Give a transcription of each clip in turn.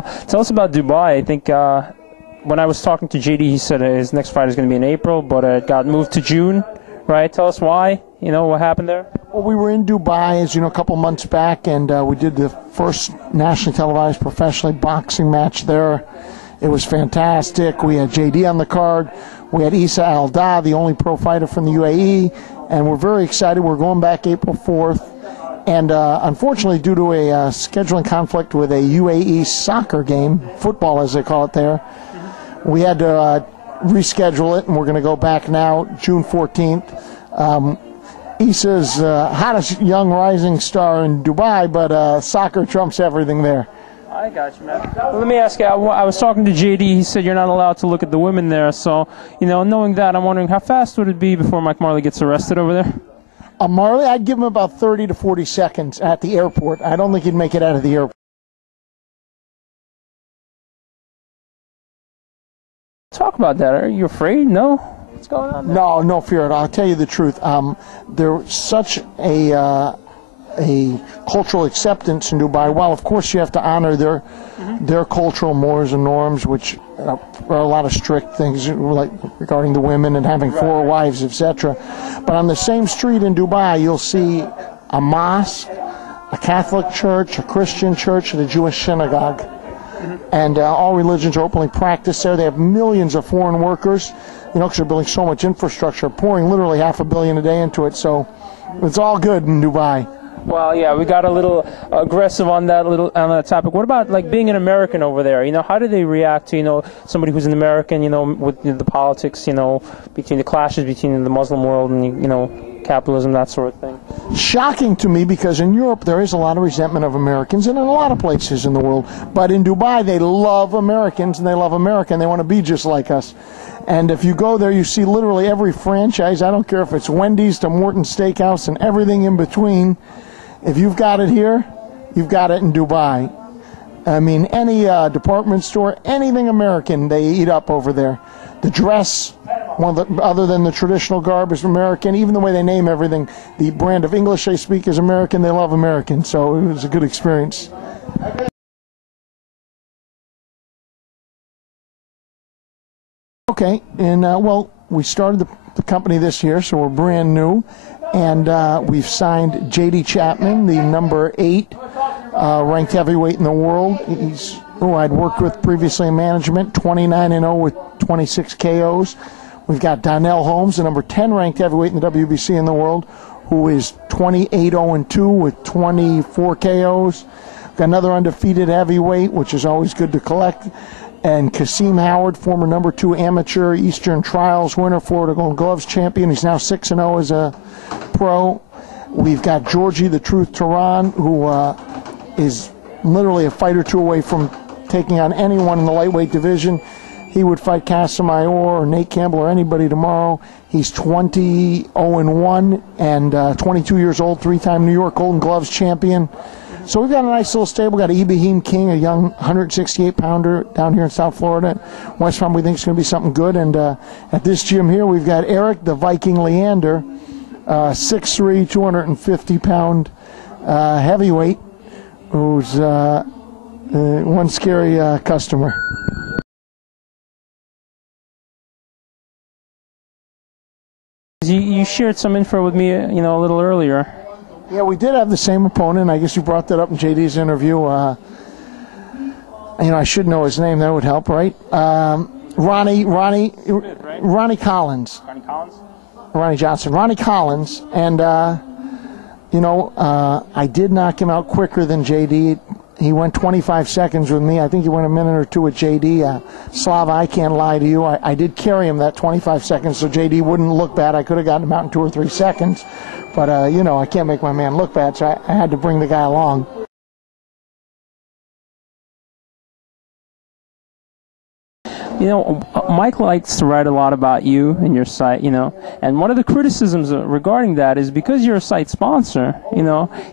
Well, tell us about Dubai. I think when I was talking to JD, he said his next fight is going to be in April, but it got moved to June, right? Tell us why, what happened there? Well, we were in Dubai, as you know, a couple months back, and we did the first nationally televised professionally boxing match there. It was fantastic. We had JD on the card. We had Isa Al-Da, the only pro fighter from the UAE, and we're very excited. We're going back April 4th. And unfortunately, due to a scheduling conflict with a UAE soccer game, football as they call it there, we had to reschedule it, and we're going to go back now, June 14th. Issa's hottest young rising star in Dubai, but soccer trumps everything there. I got you, man. Well, let me ask you, I was talking to JD, he said you're not allowed to look at the women there, so, knowing that, I'm wondering how fast would it be before Mike Marley gets arrested over there? Marley, I'd give him about 30 to 40 seconds at the airport. I don't think he'd make it out of the airport. Talk about that. Are you afraid? No? What's going on there? No fear at all. I'll tell you the truth. There's such a cultural acceptance in Dubai. Well, of course, you have to honor their cultural mores and norms, which are a lot of strict things like regarding the women and having 4 wives, etc. But on the same street in Dubai, you'll see a mosque, a Catholic church, a Christian church, and a Jewish synagogue. And all religions are openly practiced there. They have millions of foreign workers, because they're building so much infrastructure, pouring literally $500 million a day into it. So it's all good in Dubai. Well, yeah, we got a little aggressive on that topic. What about being an American over there? How do they react to somebody who's an American? With the politics, between the clashes between the Muslim world and capitalism, that sort of thing. Shocking to me, because in Europe there is a lot of resentment of Americans, and in a lot of places in the world. But in Dubai, they love Americans and they love America, and they want to be just like us. And if you go there, you see literally every franchise. I don't care if it's Wendy's to Morton Steakhouse and everything in between. If you've got it here, you've got it in Dubai. I mean, any department store, anything American, they eat up over there. The dress, other than the traditional garb, is American. Even the way they name everything, the brand of English they speak is American. They love American, so it was a good experience. Okay, and well, we started the company this year, so we're brand new. And we've signed J.D. Chapman, the number 8 ranked heavyweight in the world. He's who I'd worked with previously in management, 29-0 with 26 KOs. We've got Donnell Holmes, the number 10 ranked heavyweight in the WBC in the world, who is 28-0-2 with 24 KOs. We've got another undefeated heavyweight, which is always good to collect. And Kasim Howard, former number 2 amateur Eastern Trials winner, Florida Golden Gloves champion. He's now 6-0 as a pro. We've got Georgie the Truth Tehran, who is literally a fight or two away from taking on anyone in the lightweight division. He would fight Casamayor or Nate Campbell or anybody tomorrow. He's 20-0-1 and 22 years old, 3-time New York Golden Gloves champion. So we've got a nice little stable. We've got Ibrahim King, a young 168-pounder down here in South Florida. West Palm, we think it's going to be something good. And at this gym here, we've got Erik, the Viking Leander, 6'3", 250-pound heavyweight, who's one scary customer. You shared some info with me, a little earlier. Yeah, we did have the same opponent. I guess you brought that up in JD's interview. I should know his name. That would help, right? Ronnie Collins. Ronnie Collins? Ronnie Johnson. Ronnie Collins. And, I did knock him out quicker than JD. He went 25 seconds with me. I think he went a minute or two with JD. Slava, I can't lie to you. I did carry him that 25 seconds so JD wouldn't look bad. I could have gotten him out in 2 or 3 seconds. But, I can't make my man look bad, so I had to bring the guy along. Mike likes to write a lot about you and your site, and one of the criticisms regarding that is because you're a site sponsor,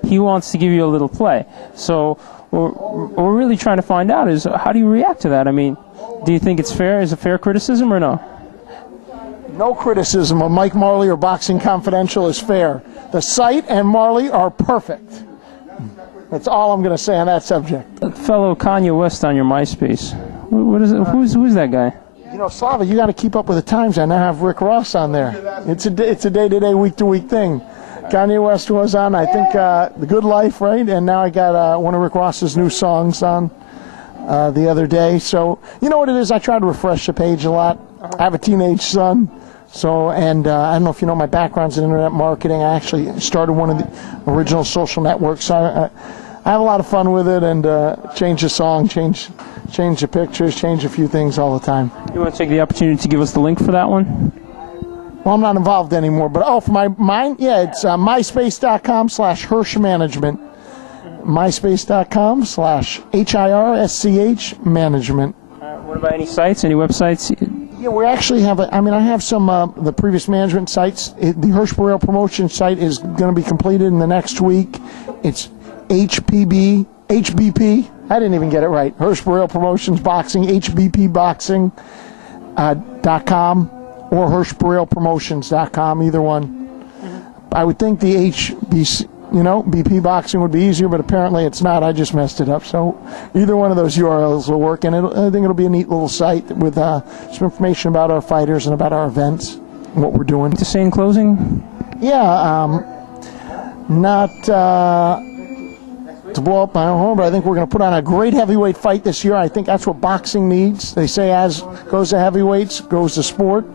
he wants to give you a little play. So what we're really trying to find out is how do you react to that? I mean, do you think it's fair? Is it fair criticism or no? No criticism of Mike Marley or Boxing Confidential is fair. The site and Marley are perfect. That's all I'm going to say on that subject. Fellow Kanye West on your MySpace. What is it? Who's that guy? You know, Slava, you got to keep up with the times. I now have Rick Ross on there. It's a day-to-day, week-to-week thing. Kanye West was on, I think, The Good Life, right? And now I got one of Rick Ross's new songs on the other day. So, you know what it is? I try to refresh the page a lot. I have a teenage son. So, and I don't know if you know my background's in internet marketing. I actually started one of the original social networks. So I have a lot of fun with it, and change the song, change the pictures, change a few things all the time. You want to take the opportunity to give us the link for that one? Well, I'm not involved anymore, but for mine, yeah, it's myspace.com/Hirsch-Management. myspace.com/HIRSCH management. What about any sites, any websites? Yeah, we actually have I have some the previous management sites. The Hirsch-Boreo promotion site is going to be completed in the next week. It's HBP. I didn't even get it right. Hirsch-Boreo Promotions Boxing, HBPBoxing.com or HirschBoreoPromotions.com, either one. I would think the BP Boxing would be easier, but apparently it's not. I just messed it up. So either one of those URLs will work, and I think it'll be a neat little site with some information about our fighters and about our events and what we're doing. To say in closing? Yeah, not to blow up my own horn, but I think we're going to put on a great heavyweight fight this year. I think that's what boxing needs. They say as goes the heavyweights, goes the sport.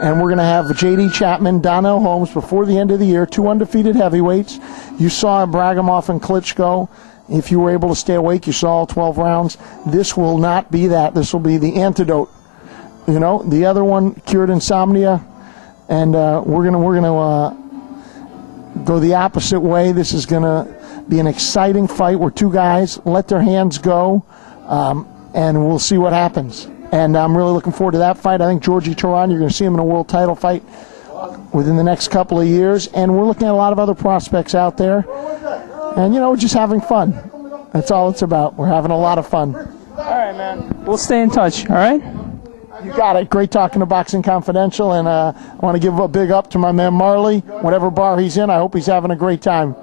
And we're going to have J.D. Chapman, Donnell Holmes before the end of the year, 2 undefeated heavyweights. You saw Bragimov and Klitschko. If you were able to stay awake, you saw all 12 rounds. This will not be that. This will be the antidote. You know, the other one cured insomnia, and we're gonna go the opposite way. This is gonna be an exciting fight where two guys let their hands go, and we'll see what happens. And I'm really looking forward to that fight. I think Georgie Turan, you're going to see him in a world title fight within the next couple of years. And we're looking at a lot of other prospects out there. And, you know, just having fun. That's all it's about. We're having a lot of fun. All right, man. We'll stay in touch, all right? You got it. Great talking to Boxing Confidential. And I want to give a big up to my man Marley. Whatever bar he's in, I hope he's having a great time.